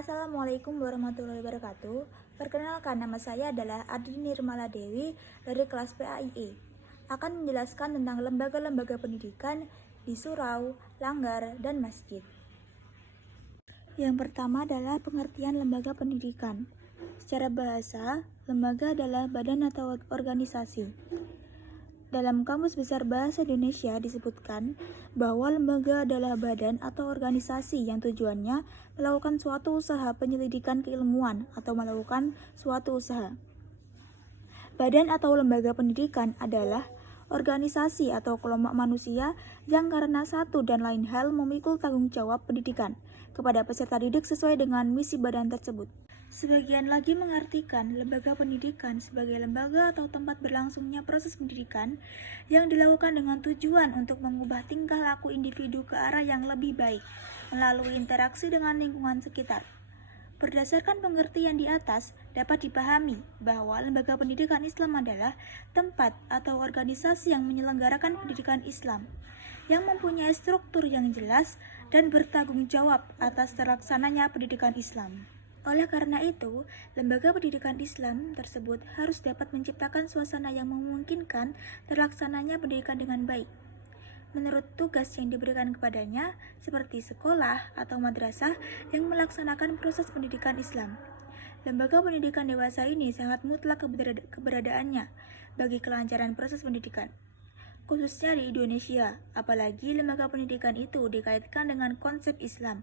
Assalamualaikum warahmatullahi wabarakatuh. Perkenalkan, nama saya adalah Adi Nirmala Dewi dari kelas PAIE. Akan menjelaskan tentang lembaga-lembaga pendidikan di surau, langgar, dan masjid. Yang pertama adalah pengertian lembaga pendidikan. Secara bahasa, lembaga adalah badan atau organisasi. Dalam Kamus Besar Bahasa Indonesia disebutkan bahwa lembaga adalah badan atau organisasi yang tujuannya melakukan suatu usaha penyelidikan keilmuan atau melakukan suatu usaha. Badan atau lembaga pendidikan adalah organisasi atau kelompok manusia yang karena satu dan lain hal memikul tanggung jawab pendidikan kepada peserta didik sesuai dengan misi badan tersebut. Sebagian lagi mengartikan lembaga pendidikan sebagai lembaga atau tempat berlangsungnya proses pendidikan yang dilakukan dengan tujuan untuk mengubah tingkah laku individu ke arah yang lebih baik melalui interaksi dengan lingkungan sekitar. Berdasarkan pengertian di atas, dapat dipahami bahwa lembaga pendidikan Islam adalah tempat atau organisasi yang menyelenggarakan pendidikan Islam, yang mempunyai struktur yang jelas dan bertanggung jawab atas terlaksananya pendidikan Islam. Oleh karena itu, lembaga pendidikan Islam tersebut harus dapat menciptakan suasana yang memungkinkan terlaksananya pendidikan dengan baik. Menurut tugas yang diberikan kepadanya, seperti sekolah atau madrasah yang melaksanakan proses pendidikan Islam. Lembaga pendidikan dewasa ini sangat mutlak keberadaannya bagi kelancaran proses pendidikan, khususnya di Indonesia, apalagi lembaga pendidikan itu dikaitkan dengan konsep Islam.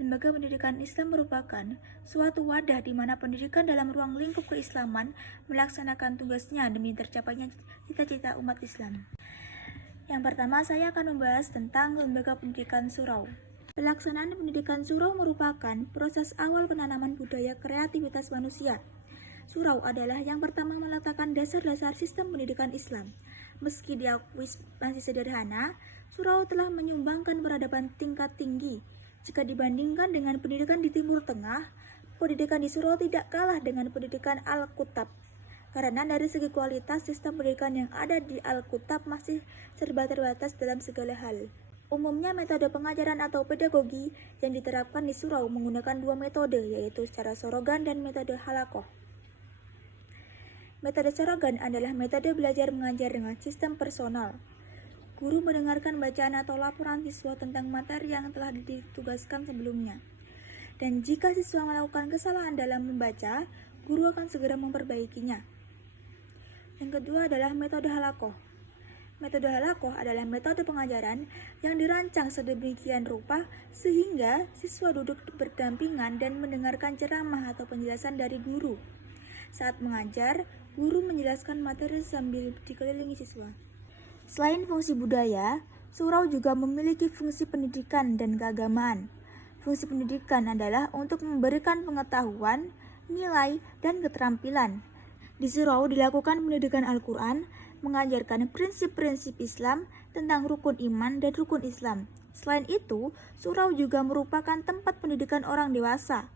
Lembaga pendidikan Islam merupakan suatu wadah di mana pendidikan dalam ruang lingkup keislaman melaksanakan tugasnya demi tercapainya cita-cita umat Islam. Yang pertama, saya akan membahas tentang lembaga pendidikan surau. Pelaksanaan pendidikan surau merupakan proses awal penanaman budaya kreativitas manusia. Surau adalah yang pertama meletakkan dasar-dasar sistem pendidikan Islam. Meski diakui masih sederhana, surau telah menyumbangkan peradaban tingkat tinggi. Jika dibandingkan dengan pendidikan di Timur Tengah, pendidikan di surau tidak kalah dengan pendidikan Al-Kutab. Karena dari segi kualitas, sistem pendidikan yang ada di Al-Kutab masih serba terbatas dalam segala hal. Umumnya metode pengajaran atau pedagogi yang diterapkan di surau menggunakan dua metode, yaitu secara sorogan dan metode halakoh. Metode sorogan adalah metode belajar mengajar dengan sistem personal. Guru mendengarkan bacaan atau laporan siswa tentang materi yang telah ditugaskan sebelumnya. Dan jika siswa melakukan kesalahan dalam membaca, guru akan segera memperbaikinya. Yang kedua adalah metode halakoh. Metode halakoh adalah metode pengajaran yang dirancang sedemikian rupa sehingga siswa duduk berdampingan dan mendengarkan ceramah atau penjelasan dari guru. Saat mengajar, guru menjelaskan materi sambil dikelilingi siswa. Selain fungsi budaya, surau juga memiliki fungsi pendidikan dan keagamaan. Fungsi pendidikan adalah untuk memberikan pengetahuan, nilai, dan keterampilan. Di surau dilakukan pendidikan Al-Quran, mengajarkan prinsip-prinsip Islam tentang rukun iman dan rukun Islam. Selain itu, surau juga merupakan tempat pendidikan orang dewasa,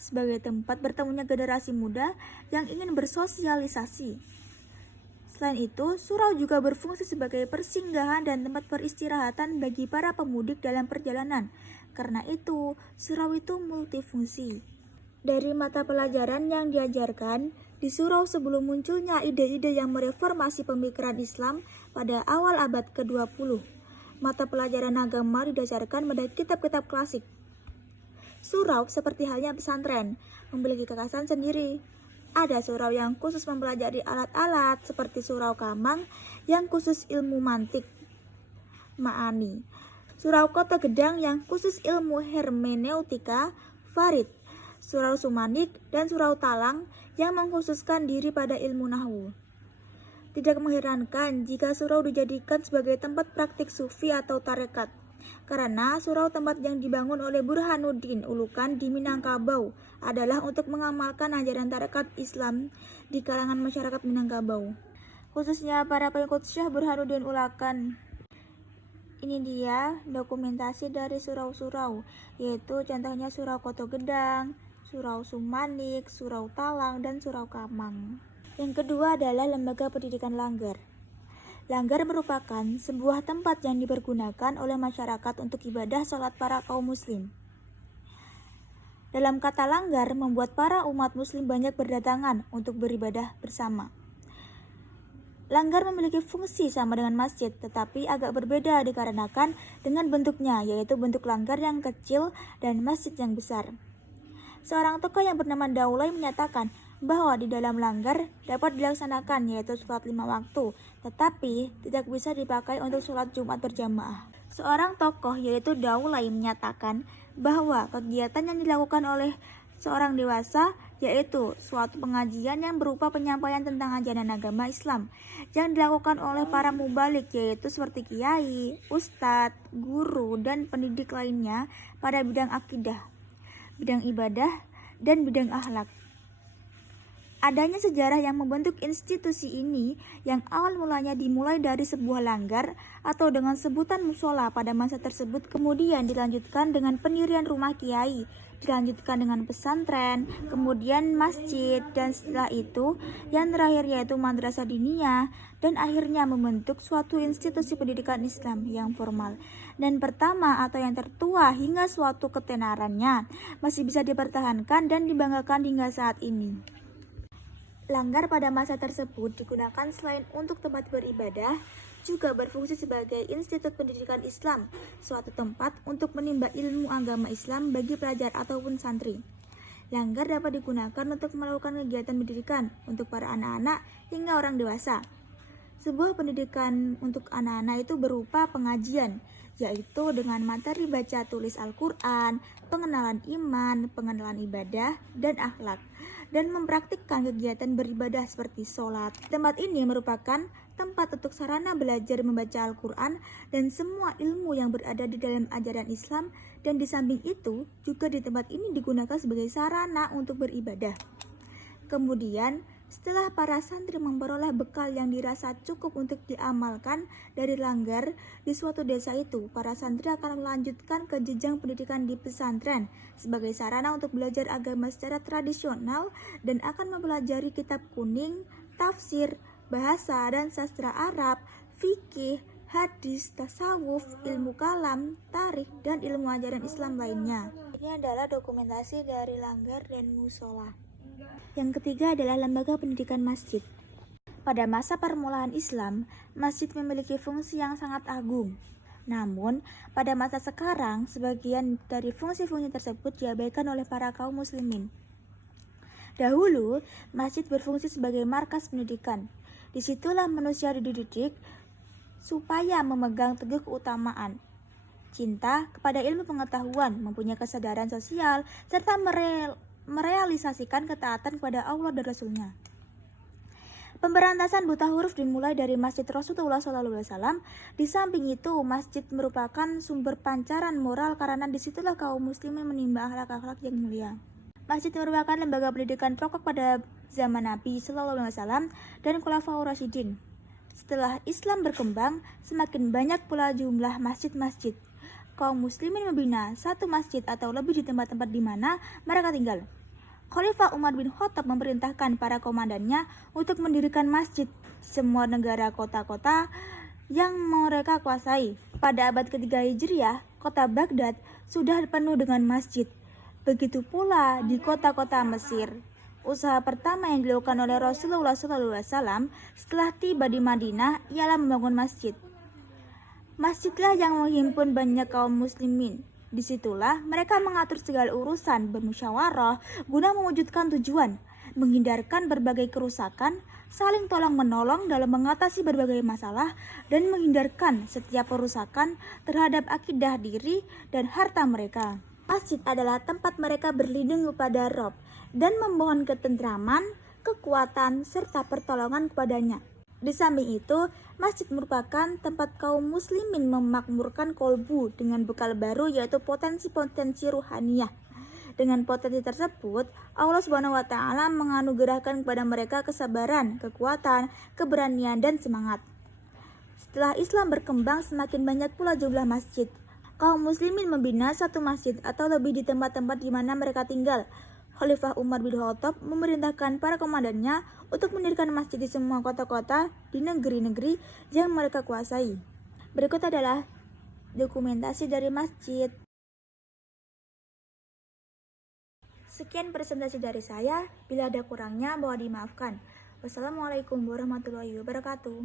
sebagai tempat bertemunya generasi muda yang ingin bersosialisasi. Selain itu, surau juga berfungsi sebagai persinggahan dan tempat peristirahatan bagi para pemudik dalam perjalanan. Karena itu, surau itu multifungsi. Dari mata pelajaran yang diajarkan, di surau sebelum munculnya ide-ide yang mereformasi pemikiran Islam pada awal abad ke-20, mata pelajaran agama didasarkan pada kitab-kitab klasik. Surau seperti halnya pesantren, memiliki kekhasan sendiri. Ada surau yang khusus mempelajari alat-alat seperti surau Kamang yang khusus ilmu mantik, ma'ani. Surau Kota Gedang yang khusus ilmu hermeneutika, farid. Surau Sumanik dan surau Talang yang mengkhususkan diri pada ilmu nahwu. Tidak mengherankan jika surau dijadikan sebagai tempat praktik sufi atau tarekat. Karena surau tempat yang dibangun oleh Burhanuddin Ulukan di Minangkabau adalah untuk mengamalkan ajaran tarekat Islam di kalangan masyarakat Minangkabau, khususnya para pengikut Syekh Burhanuddin Ulukan. Ini dia dokumentasi dari surau-surau, yaitu contohnya surau Kota Gedang, surau Sumanik, surau Talang, dan surau Kamang. Yang kedua adalah lembaga pendidikan langgar. Langgar merupakan sebuah tempat yang dipergunakan oleh masyarakat untuk ibadah sholat para kaum muslim. Dalam kata langgar membuat para umat muslim banyak berdatangan untuk beribadah bersama. Langgar memiliki fungsi sama dengan masjid, tetapi agak berbeda dikarenakan dengan bentuknya, yaitu bentuk langgar yang kecil dan masjid yang besar. Seorang tokoh yang bernama Daulay menyatakan bahwa di dalam langgar dapat dilaksanakan yaitu sholat 5 waktu, tetapi tidak bisa dipakai untuk sholat Jumat berjamaah. Seorang tokoh yaitu Daulay menyatakan bahwa kegiatan yang dilakukan oleh seorang dewasa yaitu suatu pengajian yang berupa penyampaian tentang ajaran agama Islam yang dilakukan oleh para mubalik yaitu seperti kiai, ustadz, guru, dan pendidik lainnya pada bidang akidah, bidang ibadah, dan bidang akhlak. Adanya sejarah yang membentuk institusi ini yang awal mulanya dimulai dari sebuah langgar atau dengan sebutan musola pada masa tersebut, kemudian dilanjutkan dengan pendirian rumah kiai, dilanjutkan dengan pesantren, kemudian masjid, dan setelah itu yang terakhir yaitu madrasah diniyah, dan akhirnya membentuk suatu institusi pendidikan Islam yang formal dan pertama atau yang tertua hingga suatu ketenarannya masih bisa dipertahankan dan dibanggakan hingga saat ini. Langgar pada masa tersebut digunakan selain untuk tempat beribadah, juga berfungsi sebagai institut pendidikan Islam, suatu tempat untuk menimba ilmu agama Islam bagi pelajar ataupun santri. Langgar dapat digunakan untuk melakukan kegiatan pendidikan untuk para anak-anak hingga orang dewasa. Sebuah pendidikan untuk anak-anak itu berupa pengajian, yaitu dengan materi baca tulis Al-Quran, pengenalan iman, pengenalan ibadah, dan akhlak, dan mempraktikkan kegiatan beribadah seperti sholat. Tempat ini merupakan tempat untuk sarana belajar membaca Al-Quran dan semua ilmu yang berada di dalam ajaran Islam, dan di samping itu juga di tempat ini digunakan sebagai sarana untuk beribadah. Kemudian setelah para santri memperoleh bekal yang dirasa cukup untuk diamalkan dari langgar di suatu desa itu, para santri akan melanjutkan ke jenjang pendidikan di pesantren sebagai sarana untuk belajar agama secara tradisional dan akan mempelajari kitab kuning, tafsir, bahasa dan sastra Arab, fikih, hadis, tasawuf, ilmu kalam, tarikh, dan ilmu ajaran Islam lainnya. Ini adalah dokumentasi dari langgar dan musola. Yang ketiga adalah lembaga pendidikan masjid. Pada masa permulaan Islam, masjid memiliki fungsi yang sangat agung. Namun, pada masa sekarang, sebagian dari fungsi-fungsi tersebut diabaikan oleh para kaum muslimin. Dahulu, masjid berfungsi sebagai markas pendidikan. Disitulah manusia dididik supaya memegang teguh keutamaan, cinta kepada ilmu pengetahuan, mempunyai kesadaran sosial, serta merealisasikan ketaatan kepada Allah dan Rasul-Nya. Pemberantasan buta huruf dimulai dari Masjid Rasulullah SAW. Di samping itu, masjid merupakan sumber pancaran moral karena disitulah kaum muslimin menimba akhlak-akhlak yang mulia. Masjid merupakan lembaga pendidikan pokok pada zaman Nabi SAW dan Khulafaur Rasyidin. Setelah Islam berkembang, semakin banyak pula jumlah masjid-masjid. Kaum muslimin membina satu masjid atau lebih di tempat-tempat di mana mereka tinggal. Khalifah Umar bin Khattab memerintahkan para komandannya untuk mendirikan masjid di semua negara kota-kota yang mereka kuasai. Pada abad ketiga Hijriah, kota Baghdad sudah penuh dengan masjid. Begitu pula di kota-kota Mesir. Usaha pertama yang dilakukan oleh Rasulullah SAW setelah tiba di Madinah ialah membangun masjid. Masjidlah yang menghimpun banyak kaum muslimin. Disitulah mereka mengatur segala urusan, bermusyawarah guna mewujudkan tujuan, menghindarkan berbagai kerusakan, saling tolong-menolong dalam mengatasi berbagai masalah, dan menghindarkan setiap perusakan terhadap akidah diri dan harta mereka. Masjid adalah tempat mereka berlindung kepada Rabb dan memohon ketentraman, kekuatan, serta pertolongan kepadanya. Di samping itu, masjid merupakan tempat kaum muslimin memakmurkan kolbu dengan bekal baru yaitu potensi-potensi ruhaniyah. Dengan potensi tersebut, Allah SWT menganugerahkan kepada mereka kesabaran, kekuatan, keberanian, dan semangat. Setelah Islam berkembang, semakin banyak pula jumlah masjid. Kaum muslimin membina satu masjid atau lebih di tempat-tempat di mana mereka tinggal. Khalifah Umar bin Khattab memerintahkan para komandannya untuk mendirikan masjid di semua kota-kota di negeri-negeri yang mereka kuasai. Berikut adalah dokumentasi dari masjid. Sekian presentasi dari saya, bila ada kurangnya mohon dimaafkan. Wassalamualaikum warahmatullahi wabarakatuh.